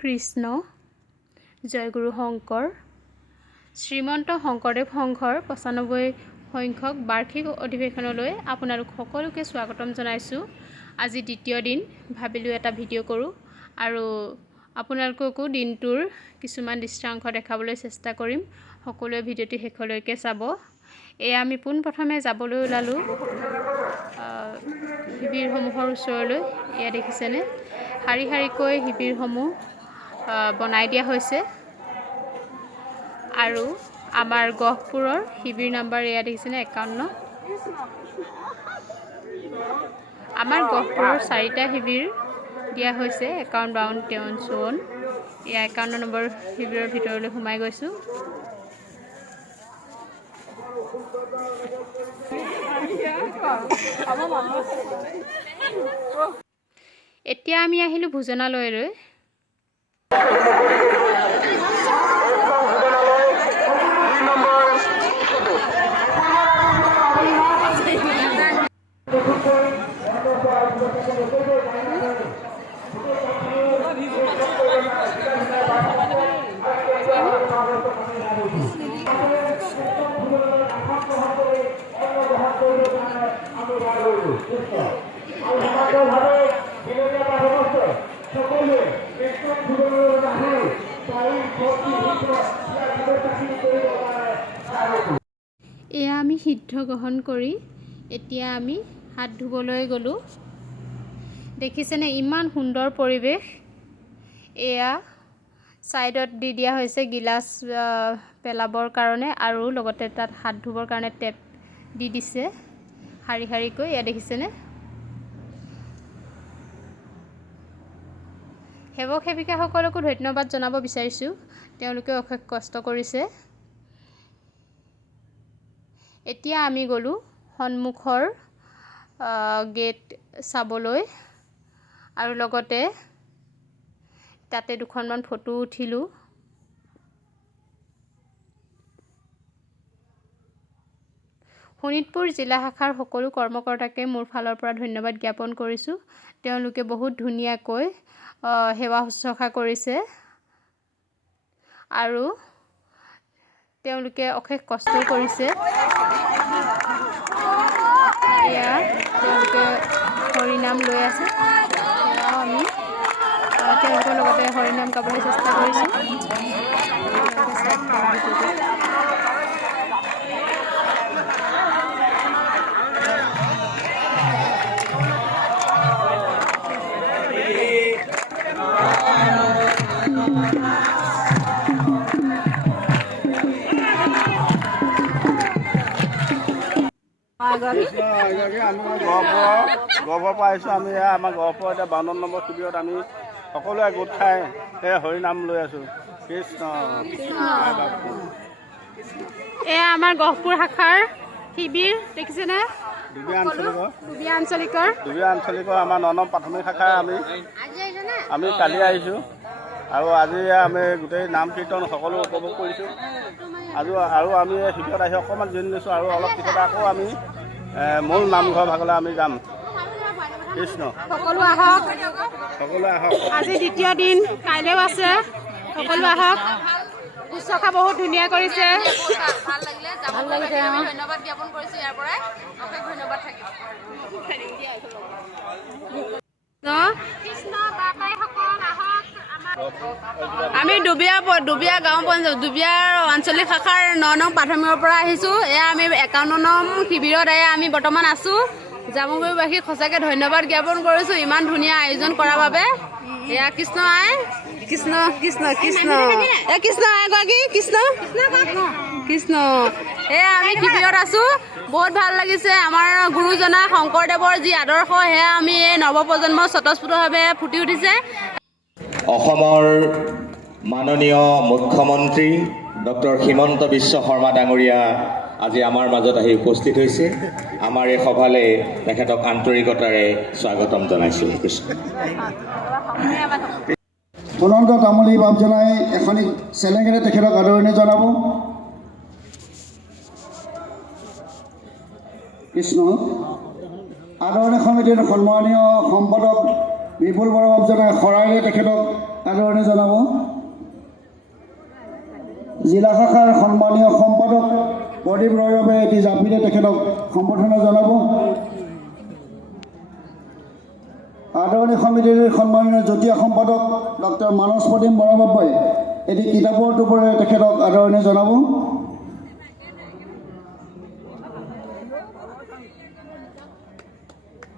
কৃষ্ণ, জয়গুৰু শংকৰ, শ্ৰীমন্ত শংকৰদেৱ সংঘৰ ৯৫ সংখ্যক বাৰ্ষিক অধিৱেশনলৈ আপোনালোক সকলোকে স্বাগতম জনাইছোঁ। আজি দ্বিতীয় দিন, ভাবিলোঁ এটা ভিডিঅ' কৰোঁ আৰু আপোনালোককো দিনটোৰ কিছুমান দৃশ্যাংশ দেখাবলৈ চেষ্টা কৰিম। সকলোৱে ভিডিঅ'টি শেষলৈকে চাব। এয়া আমি পোনপ্ৰথমে যাবলৈ ওলালোঁ শিবিৰসমূহৰ ওচৰলৈ। এয়া দেখিছেনে, শাৰী শাৰীকৈ শিবিৰসমূহ বনাই দিয়া হৈছে আৰু আমাৰ গহপুৰৰ শিবিৰ নাম্বাৰ এয়া দেখিছেনে ৫১। আমাৰ গহপুৰৰ ৪টা শিবিৰ দিয়া হৈছে, ৫১, ৫২, ৫৩, ৫৪। এয়া ৫১ নম্বৰ শিবিৰৰ ভিতৰলৈ সোমাই গৈছোঁ। এতিয়া আমি আহিলোঁ ভোজনালয়লৈ। এয়া আমি সিদ্ধ গ্ৰহণ কৰি এতিয়া আমি হাত ধুবলৈ গ'লোঁ। দেখিছেনে ইমান সুন্দৰ পৰিৱেশ। এয়া ছাইডত দি দিয়া হৈছে গিলাচ পেলাবৰ কাৰণে আৰু লগতে তাত হাত ধুবৰ কাৰণে টেপ দি দিছে শাৰী শাৰীকৈ। এয়া দেখিছেনে, সেৱক সেৱিকাসকলকো ধন্যবাদ জনাব বিচাৰিছোঁ, তেওঁলোকে অশেষ কষ্ট কৰিছে। এতিয়া আমি গ'লোঁ সন্মুখৰ গেট চাবলৈ আৰু লগতে তাতে দুখনমান ফটো উঠিলোঁ। শোণিতপুৰ জিলা শাখাৰ সকলো কৰ্মকৰ্তাকে মোৰ ফালৰ পৰা ধন্যবাদ জ্ঞাপন কৰিছোঁ। তেওঁলোকে বহুত ধুনীয়াকৈ সেৱা শুশ্ৰূষা কৰিছে আৰু তেওঁলোকে অশেষ কষ্টও কৰিছে। এয়া তেওঁলোকে হৰিনাম লৈ আছে, সেয়াও আমি তেওঁলোকৰ লগতে হৰিনাম গাবলৈ চেষ্টা কৰিছোঁ। গহপুৰৰ পৰা আহিছোঁ আমি। আমাৰ গহপুৰৰ এতিয়া ৫২ নম্বৰ শিবিৰত আমি সকলোৱে গোট খাই সেই হৰিনাম লৈ আছোঁ। কৃষ্ণ। এয়া আমাৰ গহপুৰ শাখাৰ শিবিৰ দেখিছেনে, দুবিয়া আঞ্চলিকৰ আমাৰ ৯ নং প্ৰাথমিক শাখাৰ আমি কালি আহিছোঁ আৰু আজি আমি গোটেই নাম কীৰ্তন সকলো উপভোগ কৰিছোঁ। আৰু আমি শিবিৰত আহি অকণমান জিৰণি লৈছোঁ আৰু অলপ পিছত আকৌ আমি মূল নামঘৰ ভাগলৈ আমি যাম। কৃষ্ণ। সকলো আহক, আজি দ্বিতীয় দিন, কাইলৈও আছে। সকলো আহক। শুশ্ৰূষা বহুত ধুনীয়া কৰিছে, ভাল লাগিছে। ধন্যবাদ জ্ঞাপন কৰিছোঁ, ইয়াৰ পৰাই অশেষ ধন্যবাদ থাকিব। আমি দুবিয়া গাঁও পঞ্চায়ত দুবিয়াৰ আঞ্চলিক শাখাৰ ৯ নং প্ৰাথমিকৰ পৰা আহিছোঁ। এয়া আমি ৫১ নং শিবিৰত আমি বৰ্তমান আছোঁ। জামুগুৰিবাসীক সঁচাকৈ ধন্যবাদ জ্ঞাপন কৰিছোঁ ইমান ধুনীয়া আয়োজন কৰাৰ বাবে। এয়া কৃষ্ণ আই, কৃষ্ণ কৃষ্ণ কৃষ্ণ, এ কৃষ্ণ আই গৰাকী, কৃষ্ণ কৃষ্ণ। এয়া আমি শিবিৰত আছোঁ, বহুত ভাল লাগিছে। আমাৰ গুৰুজনা শংকৰদেৱৰ যি আদৰ্শ সেয়া আমি এই নৱপ্ৰজন্মৰ স্বতঃস্ফূৰ্তভাৱে ফুটি উঠিছে। অসমৰ মাননীয় মুখ্যমন্ত্ৰী ডক্টৰ হিমন্ত বিশ্ব শৰ্মা ডাঙৰীয়া আজি আমাৰ মাজত আহি উপস্থিত হৈছে। আমাৰ এই সভালৈ তেখেতক আন্তৰিকতাৰে স্বাগতম জনাইছোঁ। অনন্ত তামুলী বাপ জনাই এখনি চেলেঙেৰে তেখেতক আদৰণি জনাব। কৃষ্ণ। আদৰণি সমিতিৰ সন্মানীয় সম্পাদক বিপুল বৰা বাপ জনাই শৰাইৰে তেখেতক আদৰণি জনাব। জিলা শাখাৰ সন্মানীয় সম্পাদক প্ৰদীপ ৰয়বাবে এটি জাপিৰে তেখেতক সম্বৰ্ধনা জনাব। আদৰণি সমিতিৰ সন্মানীয় যুটীয়া সম্পাদক ডক্টৰ মানস প্ৰদীপ বৰাবাবুৱে এটি কিতাপৰ টোপৰে তেখেতক আদৰণি জনাব।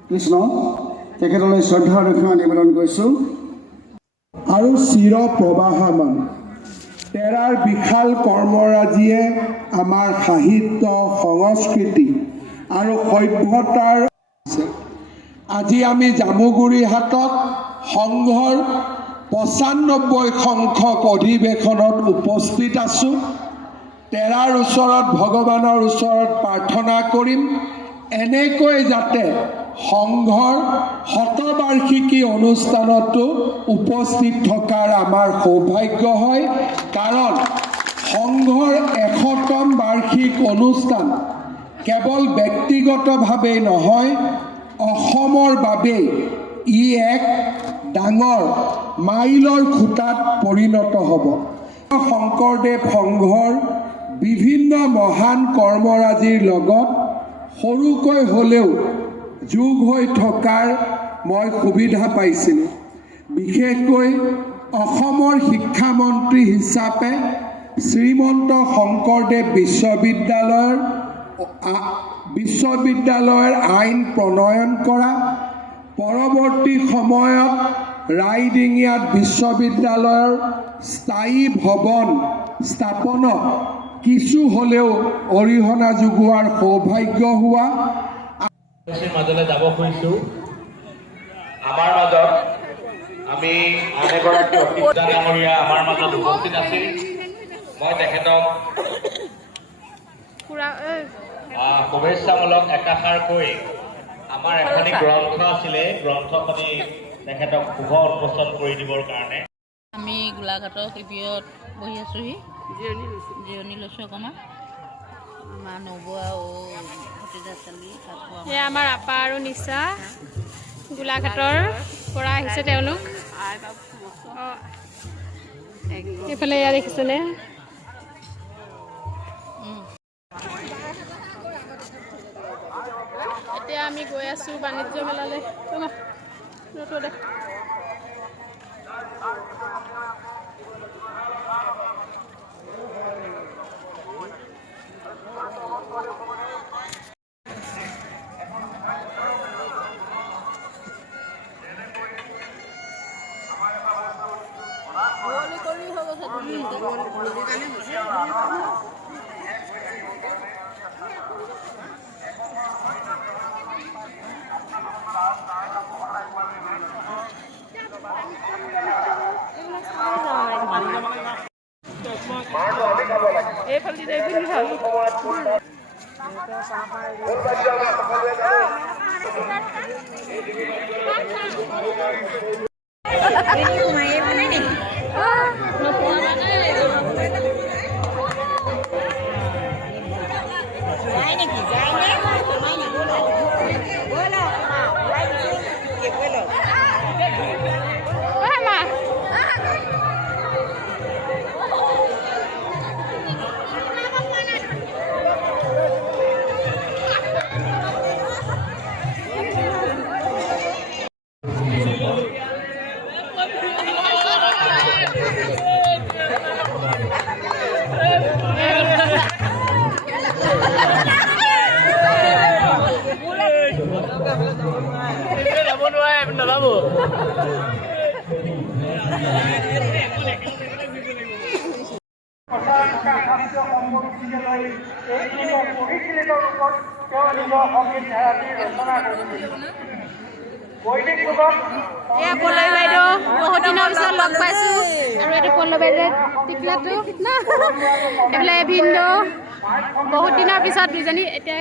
কৃষ্ণ তেখেতলৈ শ্ৰদ্ধা দক্ষিণা নিবেদন কৰিছোঁ। আৰু চিৰ প্ৰবাহমান তেৰাৰ বিশাল কৰ্মৰাজিয়ে আমাৰ সাহিত্য সংস্কৃতি আৰু সভ্যতাৰ আজি আমি জামুগুৰিহাটত সংঘৰ ৯৫ সংখ্যক অধিৱেশনত উপস্থিত আছোঁ। তেৰাৰ ওচৰত ভগৱানৰ ওচৰত প্ৰাৰ্থনা কৰিম এনেকৈ যাতে সংঘৰ শতবাৰ্ষিকী অনুষ্ঠানতো উপস্থিত থকাৰ আমাৰ সৌভাগ্য হয়, কাৰণ সংঘৰ ১০০তম বাৰ্ষিক অনুষ্ঠান কেৱল ব্যক্তিগতভাৱেই নহয়, অসমৰ বাবেই ই এক ডাঙৰ মাইলৰ খুঁটাত পৰিণত হ'ব। শংকৰদেৱ সংঘৰ বিভিন্ন মহান কৰ্মৰাজিৰ লগত সৰুকৈ হ'লেও যোগ হৈ থকাৰ মই সুবিধা পাইছিলোঁ। বিশেষকৈ অসমৰ শিক্ষামন্ত্ৰী হিচাপে শ্ৰীমন্ত শংকৰদেৱ বিশ্ববিদ্যালয়ৰ আইন প্ৰণয়ন কৰা, পৰৱৰ্তী সময়ত ৰাইডিঙিয়াত বিশ্ববিদ্যালয়ৰ স্থায়ী ভৱন স্থাপনত কিছু হ'লেও অৰিহণা যোগোৱাৰ সৌভাগ্য হোৱা। মাজলৈ যাব খুজিছোঁ। আমাৰ মাজত আমি আন এগৰাকী অতীত ডাঙৰীয়া আমাৰ মাজত উপস্থিত আছিল। মই তেখেতক শুভেচ্ছামূলক একাষাৰ কৈ আমাৰ এখনি গ্ৰন্থ আছিলে, গ্ৰন্থখনি তেখেতক শুভ উন্মোচন কৰি দিবৰ কাৰণে আমি গোলাঘাটৰ শিবিৰত বহি আছোঁহি, জিৰণি লৈছোঁ অকণমান। আমাৰ নবৌ আৰু ভতিজা ছোৱালী এয়া আমাৰ আপা আৰু নিচা গোলাঘাটৰ পৰা আহিছে তেওঁলোক। এইফালে এয়া দেখিছেনে? এতিয়া আমি গৈ আছোঁ বাণিজ্য মেলালৈ। এয়া পল্লৱী বাইদেউ বহুত দিনৰ পিছত লগ পাইছোঁ, আৰু এইটো পল্লৱী বাইদেউ টিকলাটো না এইফালে ভিন্দু বহুত দিনৰ পিছত দুজনী এতিয়া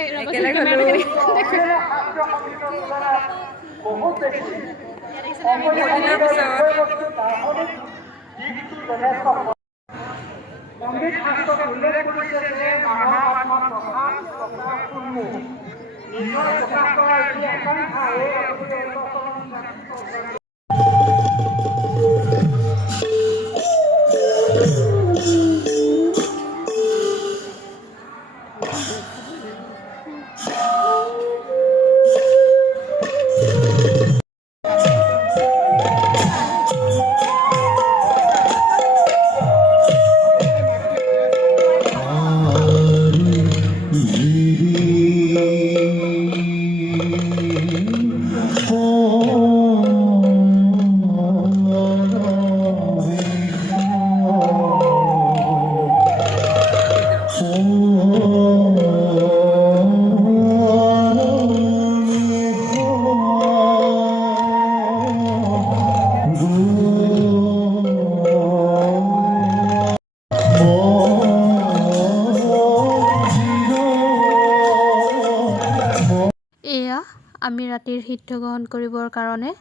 সিদ্ধ গ্ৰহণ কৰিবৰ কাৰণে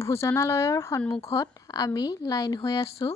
ভোজনালয়ৰ সন্মুখত আমি লাইন হৈ আছোঁ।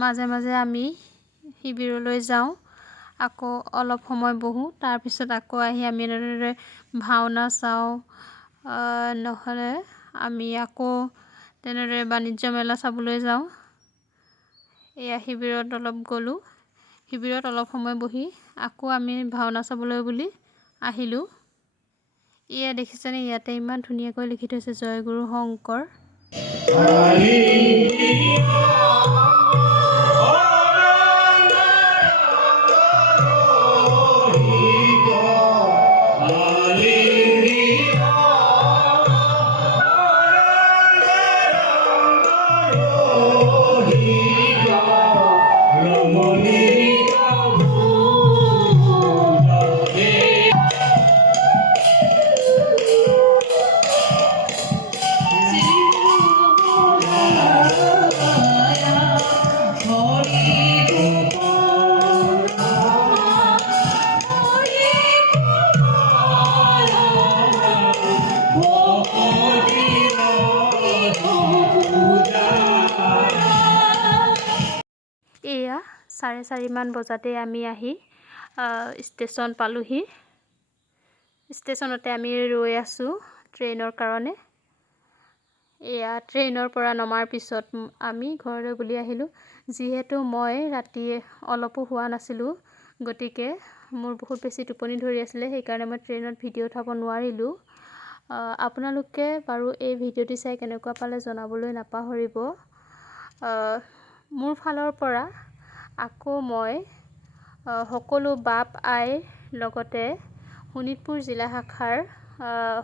মাজে মাজে আমি শিবিৰলৈ যাওঁ, আকৌ অলপ সময় বহোঁ, তাৰপিছত আকৌ আহি আমি এনেদৰে ভাওনা চাওঁ, নহ'লে আমি আকৌ তেনেদৰে বাণিজ্য মেলা চাবলৈ যাওঁ। এয়া শিবিৰত অলপ গ'লোঁ, শিবিৰত অলপ সময় বহি আকৌ আমি ভাওনা চাবলৈ বুলি আহিলোঁ। এয়া দেখিছেনে, ইয়াতে ইমান ধুনীয়াকৈ লিখি থৈছে জয়গুৰু শংকৰ। এয়া 4:30মান বজাতে আমি আহি ষ্টেচন পালোহি। ষ্টেচনতে আমি ৰৈ আছোঁ ট্ৰেইনৰ কাৰণে। এয়া ট্ৰেইনৰ পৰা নমাৰ পিছত আমি ঘৰলৈ বুলি আহিলোঁ। যিহেতু মই ৰাতি অলপো শুৱা নাছিলোঁ, গতিকে মোৰ বহুত বেছি টোপনি ধৰি আছিলে, সেইকাৰণে মই ট্ৰেইনত ভিডিঅ' উঠাব নোৱাৰিলোঁ। আপোনালোকে বাৰু এই ভিডিঅ'টি চাই কেনেকুৱা পালে জনাবলৈ নাপাহৰিব। মোৰ ফালৰ পৰা আকৌ মই সকলো বাপ আইৰ লগতে শোণিতপুৰ জিলা শাখাৰ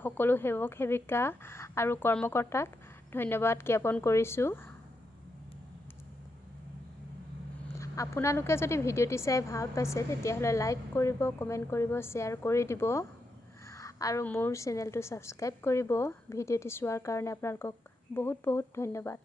সকলো সেৱক সেৱিকা আৰু কৰ্মকৰ্তাক ধন্যবাদ জ্ঞাপন কৰিছোঁ। আপোনালোকে যদি ভিডিঅ'টি চাই ভাল পাইছে তেতিয়াহ'লে লাইক কৰিব, কমেণ্ট কৰিব, শ্বেয়াৰ কৰি দিব আৰু মোৰ চেনেলটো ছাবস্ক্ৰাইব কৰিব। ভিডিঅ'টি চোৱাৰ কাৰণে আপোনালোকক বহুত বহুত ধন্যবাদ।